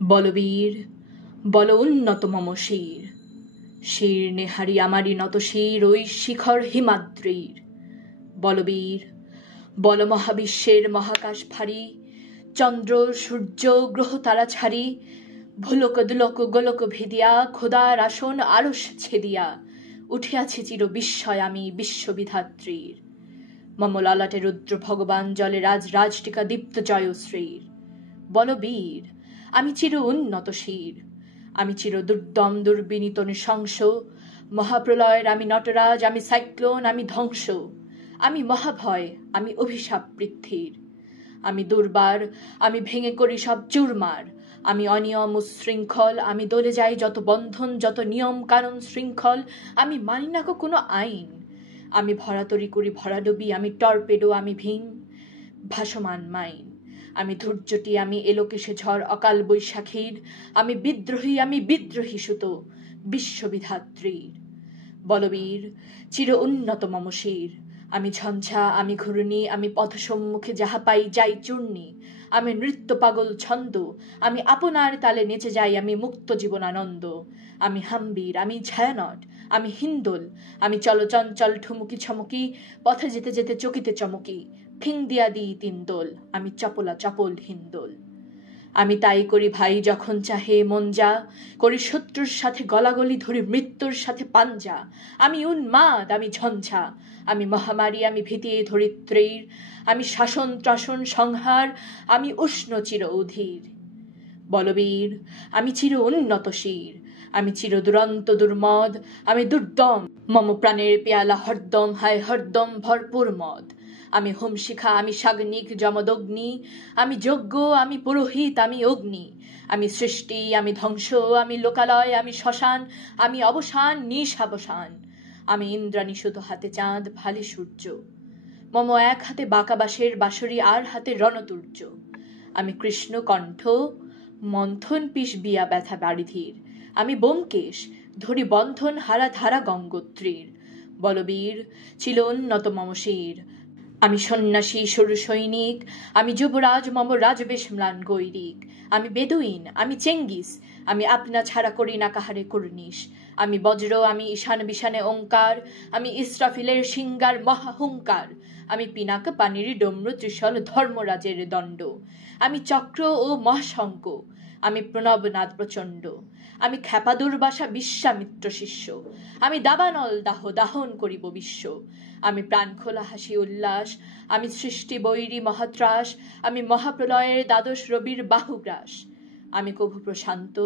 বলবীর বল উন্নত মম শির, শির নেহারি আমারই নত শির ওই শিখর হিমাদ্রির। বলবীর বল মহাবিশ্বের মহাকাশ ভারী, চন্দ্র সূর্য গ্রহ তারা ছাড়ি, ভুলক দুলক গোলক ভেদিয়া খোদার আসন আরশ ছেদিয়া উঠিয়াছি চির বিস্ময় আমি বিশ্ববিধাত্রীর। মম ললাটে রুদ্র ভগবান জলে রাজ রাজটিকা দীপ্ত জয়শ্রীর। বলবীর আমি চির উন্নত শির, আমি চির দুর্দম দুর্বিনীত নৃশংস, মহাপ্রলয়ের আমি নটরাজ, আমি সাইক্লোন, আমি ধ্বংস, আমি মহাভয়, আমি অভিশাপ পৃথ্বীর। আমি দুর্বার, আমি ভেঙে করি সব চুরমার, আমি অনিয়ম উচ্ছৃঙ্খল, আমি দলে যাই যত বন্ধন যত নিয়ম কানুন শৃঙ্খল, আমি মানি না কোনো আইন। আমি ভরাতরি করি ভরাডুবি, আমি টর্পেডো, আমি ভীম ভাসমান মাইন। আমি ধৈর্যটি, আমি এলোকেশে ঝড় অকাল বৈশাখীর, আমি বিদ্রোহী, আমি বিদ্রোহী সুত বিশ্ববিধাত্রীর। বলবীর চির উন্নত মম শির, আমি ঝঞ্ঝা, আমি ঘূর্ণি, আমি পথ সম্মুখে যাহা পাই যাই চূর্ণি, আমি নৃত্য পাগল ছন্দ, আমি আপনার তালে নেচে যাই, আমি মুক্ত জীবনানন্দ। আমি হাম্বির, আমি ছায়ানট, আমি হিন্দোল, আমি চলচঞ্চল ঠুমুকি ছমুকি, পথে যেতে যেতে চকিতে চমকি, ফিং দিয়া দিই তিন দোল, আমি চপলা চপল হিন্দোল। আমি তাই করি ভাই যখন চাহে মন যা, করি শত্রুর সাথে গলাগলি, ধরি মৃত্যুর সাথে পাঞ্জা। আমি উন্মাদ, আমি ঝঞ্ঝা, আমি মহামারী, আমি ভীতি ধরিত্রীর, আমি শাসন ত্রাসন সংহার, আমি উষ্ণ চির অধীর। বলবীর আমি চির উন্নত শির, আমি চির দুরন্ত দুর্মদ, আমি দুর্দম, মম প্রাণের পেয়ালা হরদম হায় হরদম ভরপুর মদ। আমি হোমশিখা, আমি সাগ্নিক যমদগ্নি, আমি যজ্ঞ, আমি পুরোহিত, আমি অগ্নি, আমি সৃষ্টি, আমি ধ্বংস, আমি লোকালয়, আমি শ্মশান, আমি অবসান নিশাবসান। আমি ইন্দ্রাণী শুধু হাতে চাঁদ ভালে সূর্য, মম এক হাতে বাঁকা বাঁশের বাঁশরি আর হাতে রণতুর্য। আমি কৃষ্ণ কণ্ঠ, মন্থন পিস বিয়া ব্যথা বারিধির, আমি ব্যোমকেশ, ধরি বন্ধন হারা ধারা গঙ্গোত্রীর। বলবীর ছিল উন্নত মম শির, আমি সন্ন্যাসী সরু সৈনিক, আমি যুবরাজ মম রাজবেশ ম্লান গৈরিক, আমি বেদুইন, আমি চেঙ্গিস, আমি আপনা ছাড়া করি না কাহারে কুর্নিশ। আমি বজ্র, আমি ঈশান বিশানে ওঙ্কার, আমি ইসরাফিলের সিঙ্গার মহাহুঙ্কার, আমি পিনাক পানির ডম্র ত্রিশল ধর্মরাজের দণ্ড, আমি চক্র ও মহাশঙ্ক, আমি প্রণবনাদ প্রচণ্ড, আমি খ্যাপা দুর্বাসা বিশ্বামিত্র শিষ্য, আমি দাবানল দাহ দাহন করিব বিশ্ব। আমি প্রাণ খোলা হাসি উল্লাস, আমি সৃষ্টি বৈরী মহাত্রাস, আমি মহাপ্রলয়ের দ্বাদশ রবির বাহুগ্রাস। আমি কভু প্রশান্ত,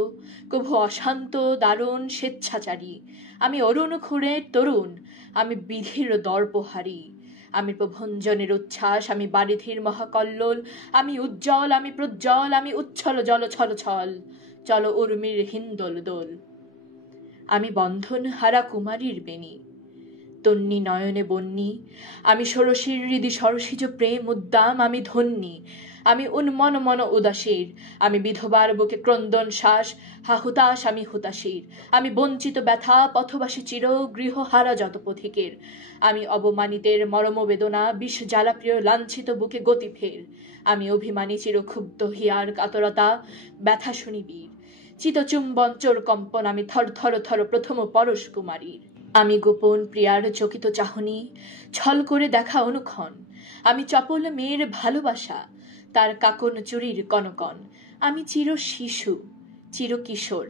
কভু অশান্ত দারুণ স্বেচ্ছাচারী, আমি অরুণ খুঁড়ে তরুণ, আমি বিধির দর্পহারী। আমি প্রভঞ্জনের উচ্ছ্বাস, আমি বারিধির মহাকল্লোল, আমি উজ্জ্বল, আমি প্রজ্জ্বল, আমি উচ্ছল জল ছল ছল, চল উর্মির হিন্দোল দোল। আমি বন্ধন হারা কুমারীর বেণী, তন্নি নয়নে বন্যী, আমি ষোড়শীর হৃদি সরসিজ প্রেম উদ্দাম, আমি ধন্যী, আমি উন্মন মন উদাসীর, আমি বিধবার বুকে ক্রন্দন শ্বাস, হা হুতাশ আমি হুতাশীর, আমি বঞ্চিত ব্যথা পথবাসী চির গৃহহারা যত পথিকের, আমি অবমানিতের মরম বেদনা বিষ জ্বালাপ্রিয় লাঞ্ছিত বুকে গতি ফের, আমি অভিমানী চির ক্ষুব্ধ হিয়ার কাতরতা ব্যথা শুনিবীর, চিতচুম্বন চোর কম্পন, আমি থর থর থর প্রথম পরশ কুমারীর। আমি গোপন প্রিয়ার চকিত চাহনি, ছল করে দেখা অনুক্ষণ, আমি চপল মেয়ের ভালোবাসা তার কাকন চুরির কনকন, আমি চির শিশু চির কিশোর,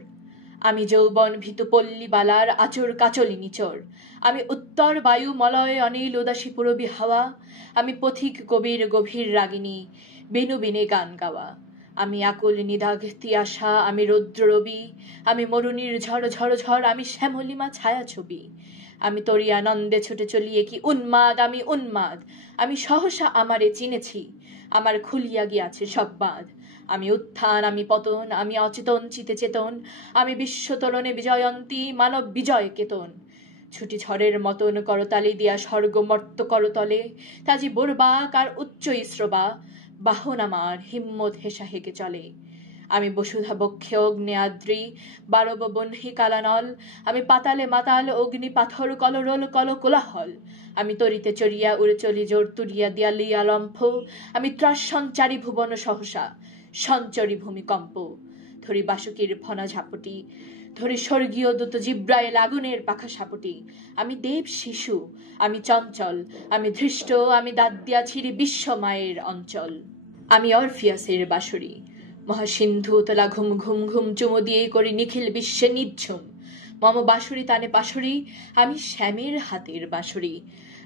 আমি যৌবন ভীতু পল্লী বালার আচর কাচলি নিচর, আমি উত্তর বায়ু মলয় অনিল উদাসী পুরবী হাওয়া, আমি পথিক কবির গভীর রাগিনী বেনু বিনে গান গাওয়া। আমি আকুল নিদাঘ তিয়াশা, আমি রৌদ্র রবি, আমি মরুনির ঝড় ঝড় ঝড়, আমি শ্যামলিমা ছায়া ছবি, আমি তরি আনন্দে ছুটে চলিয়ে কি উন্মাদ, আমি উন্মাদ, আমি সহসা আমারে চিনেছি, আমার খুলিয়া গিয়াছে সব বাঁধ। আমি উত্থান, আমি পতন, আমি অচেতন চিতে চেতন, আমি বিশ্বতরণে বিজয়ন্তী মানব বিজয় কেতন। ছুটি ঝড়ের মতন করতালি দিয়া স্বর্গ মর্ত করতলে, তাজি বোরবাক আর উচ্চ ইস্রবা বাহন আমার হিম্মত হেসা হেকে চলে। আমি বসুধা বক্ষে অগ্নে আদ্রি বারব বহ্নি কালানল, আমি পাতালে মাতাল অগ্নি পাথর কলরোল কল কোলাহল, আমি তরিতে চড়িয়া উড়ে চলি জোর তুরিয়া দিয়ালিয়া লম্ফ, আমি ত্রাস সঞ্চারী ভুবন সহসা সঞ্চরী ভূমিকম্প। ধরি বাসুকের ফনা ঝাপটি, ধরি স্বর্গীয় দূত জিব্রাইল আগুনের পাখা সাপটি। আমি দেব শিশু, আমি চঞ্চল, আমি ধৃষ্ট, আমি দাঁত দিয়া ছিঁড়ি বিশ্ব মায়ের অঞ্চল। আমি অরফিয়াসের বাঁশরি, মহাসিন্ধু তোলা ঘুম ঘুম ঘুম চুমো দিয়ে করি নিখিল বিশ্বে নিঝুম। মম বাঁশরি তানে পাশরি, আমি শ্যামের হাতের বাঁশরি।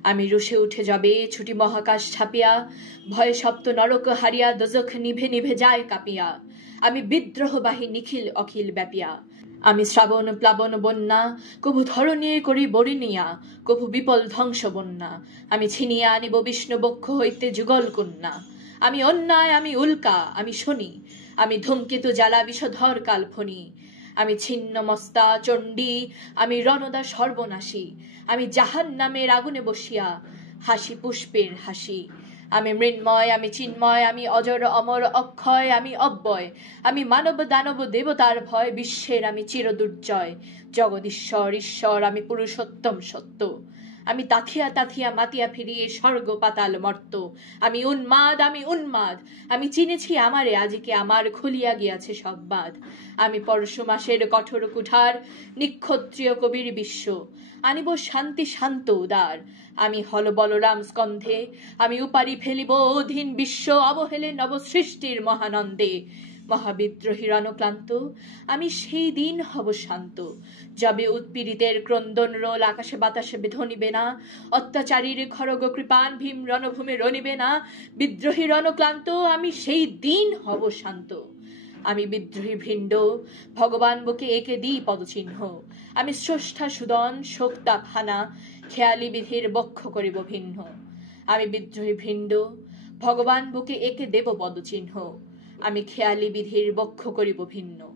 আমি রুষে উঠে যাবে ছুটি মহাকাশ ছাপিয়া, ভয়ে সপ্ত নরক হারিয়া দোজখ নিভে নিভে যায় কাঁপিয়া। আমি বিদ্রোহবাহী নিখিল অখিল ব্যাপিয়া। আমি শ্রাবণ প্লাবন বন্যা, কভু ধরণী করি বরিনিয়া, কভু বিপল ধ্বংস বন্যা। আমি ছিনিয়া আনিব বিষ্ণু বক্ষ হইতে যুগল কন্যা। আমি অন্যায়, আমি উল্কা, আমি শনি, আমি ধূমকেতু জ্বালা বিষধর কালফনি। আমি ছিন্ন মস্তা চণ্ডী, আমি রণদা সর্বনাশী। আমি জাহান্নামের আগুনে বসিয়া হাসি পুষ্পের হাসি। আমি মৃন্ময়, আমি চিন্ময়, আমি অজর অমর অক্ষয়, আমি অব্যয়। আমি মানব দানব দেবতার ভয়, বিশ্বের আমি চিরদুর্জয়। জগদীশ্বর ঈশ্বর, আমি পুরুষোত্তম সত্য। আমি তাথিয়া তাথিয়া মাতিয়া ফিরিয়ে স্বর্গ পাতাল মর্ত। আমি উন্মাদ, আমি উন্মাদ, আমি চিনেছি আমারে আজিকে, আমার খুলিয়া গিয়াছে সব বাঁধ। আমি পরশু মাসের কঠোর কুঠার, নিক্ষত্রিয় কবির বিশ্ব, আনিব শান্তি শান্ত উদার। আমি হল বলরাম স্কন্ধে, আমি উপারি ফেলিব অধীন বিশ্ব, অবহেলে নবসৃষ্টির মহানন্দে। মহাবিদ্রোহীর অনুক্লান্ত, আমি সেই দিন হব শান্ত, যবে উৎপীড়িতের ক্রন্দন রোল আকাশে বাতাসে ধ্বনিবে না, অত্যাচারীর খড়গ কৃপান ভীম রণভূমে রণিবে না। বিদ্রোহীর অনুক্লান্ত, আমি সেই দিন হব শান্ত। আমি বিদ্রোহী ভিণ্ড, ভগবান বুকে এঁকে দিই পদচিহ্ন। আমি স্রষ্টা সুদন, শোকতাপ হানা, খেয়ালি বিধির বক্ষ করিব ভিন্ন। আমি বিদ্রোহী ভিণ্ড, ভগবান বুকে এঁকে দেব পদচিহ্ন। আমি খেয়ালি বিধির বক্ষ করিব ভিন্ন।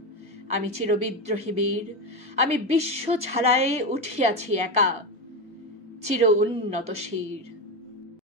আমি চিরবিদ্রোহী বীর, আমি বিশ্ব ছাড়ায়ে উঠিয়াছি একা, চির উন্নত শির।